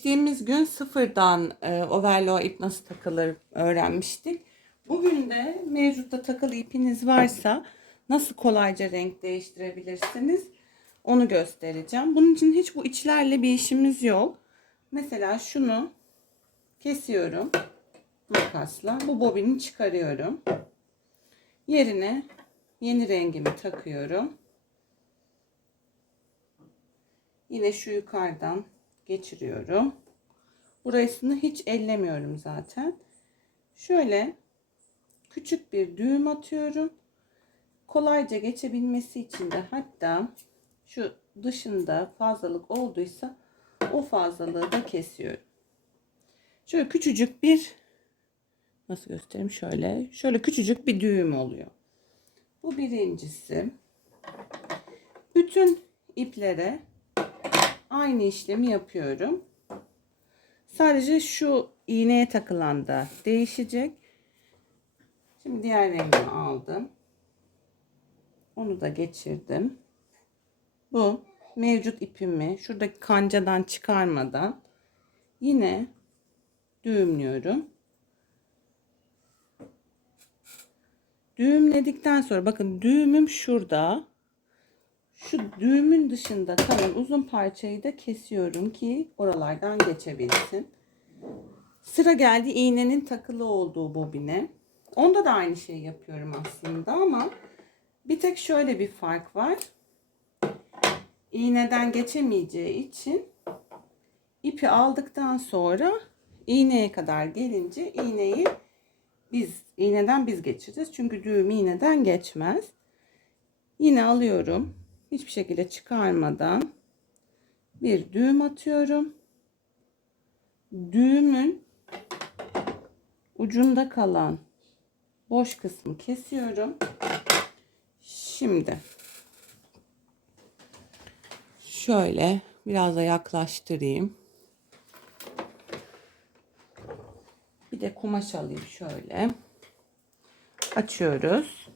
Geçtiğimiz gün sıfırdan e, overlock ip nasıl takılır öğrenmiştik. Bugün de mevcutta takılı ipiniz varsa nasıl kolayca renk değiştirebilirsiniz onu göstereceğim. Bunun için hiç bu içlerle bir işimiz yok. Mesela şunu kesiyorum makasla. Bu bobini çıkarıyorum. Yerine yeni rengimi takıyorum. Yine şu yukarıdan geçiriyorum. Burasını hiç ellemiyorum zaten. Şöyle küçük bir düğüm atıyorum. Kolayca geçebilmesi için de hatta şu dışında fazlalık olduysa o fazlalığı da kesiyorum. Şöyle küçücük bir nasıl göstereyim şöyle şöyle küçücük bir düğüm oluyor. Bu birincisi. Bütün iplere aynı işlemi yapıyorum. Sadece şu iğneye takılan da değişecek. Şimdi diğer rengimi aldım. Onu da geçirdim. Bu mevcut ipimi şuradaki kancadan çıkarmadan yine düğümlüyorum. Düğümledikten sonra bakın düğümüm şurada. Şu düğümün dışında kalan uzun parçayı da kesiyorum ki oralardan geçebilsin. Sıra geldi iğnenin takılı olduğu bobine. Onda da aynı şeyi yapıyorum aslında ama bir tek şöyle bir fark var. İğneden geçemeyeceği için ipi aldıktan sonra iğneye kadar gelince iğneyi biz iğneden biz geçeceğiz. Çünkü düğüm iğneden geçmez. Yine alıyorum. Hiçbir şekilde çıkarmadan bir düğüm atıyorum. Düğümün ucunda kalan boş kısmı kesiyorum. Şimdi şöyle biraz da yaklaştırayım. Bir de kumaş alayım şöyle. Açıyoruz.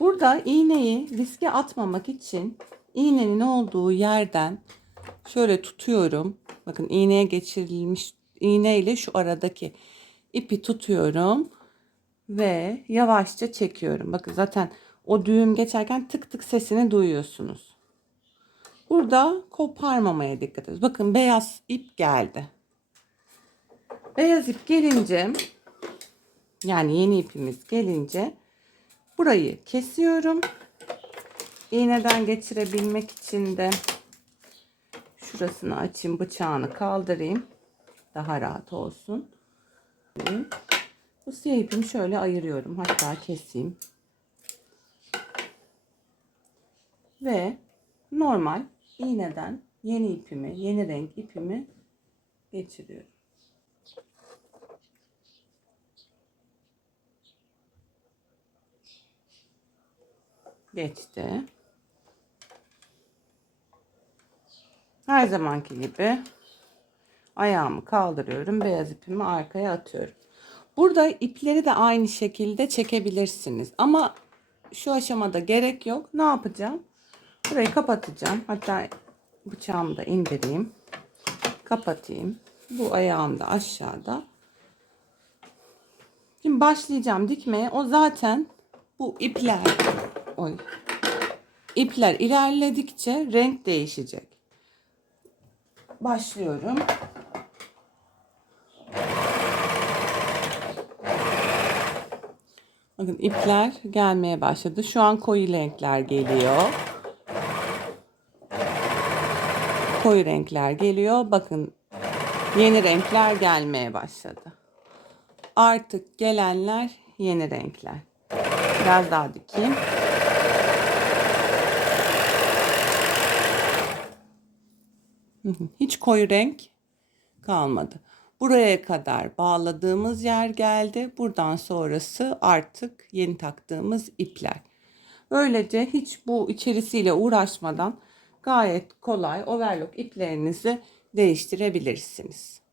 Burada iğneyi riske atmamak için iğnenin olduğu yerden şöyle tutuyorum. Bakın iğneye geçirilmiş iğne ile şu aradaki ipi tutuyorum ve yavaşça çekiyorum. Bakın zaten o düğüm geçerken tık tık sesini duyuyorsunuz. Burada koparmamaya dikkat edin. Bakın beyaz ip geldi. Beyaz ip gelince yani yeni ipimiz gelince burayı kesiyorum. İğneden geçirebilmek için de şurasını açayım bıçağını kaldırayım. Daha rahat olsun. Bu siyah ipimi şöyle ayırıyorum. Hatta keseyim. Ve normal iğneden yeni ipimi, yeni renk ipimi geçiriyorum. Geçti. Her zamanki gibi ayağımı kaldırıyorum. Beyaz ipimi arkaya atıyorum. Burada ipleri de aynı şekilde çekebilirsiniz. Ama şu aşamada gerek yok. Ne yapacağım? Burayı kapatacağım. Hatta bıçağımı da indireyim. Kapatayım. Bu ayağım da aşağıda. Şimdi başlayacağım dikmeye. O zaten bu ipler oy, ipler ilerledikçe renk değişecek. Başlıyorum. Bakın ipler gelmeye başladı. Şu an koyu renkler geliyor. Koyu renkler geliyor. Bakın yeni renkler gelmeye başladı. Artık gelenler yeni renkler. Biraz daha dikeyim. Hiç koyu renk kalmadı. Buraya kadar bağladığımız yer geldi. Buradan sonrası artık yeni taktığımız ipler. Böylece hiç bu içerisiyle uğraşmadan gayet kolay overlock iplerinizi değiştirebilirsiniz.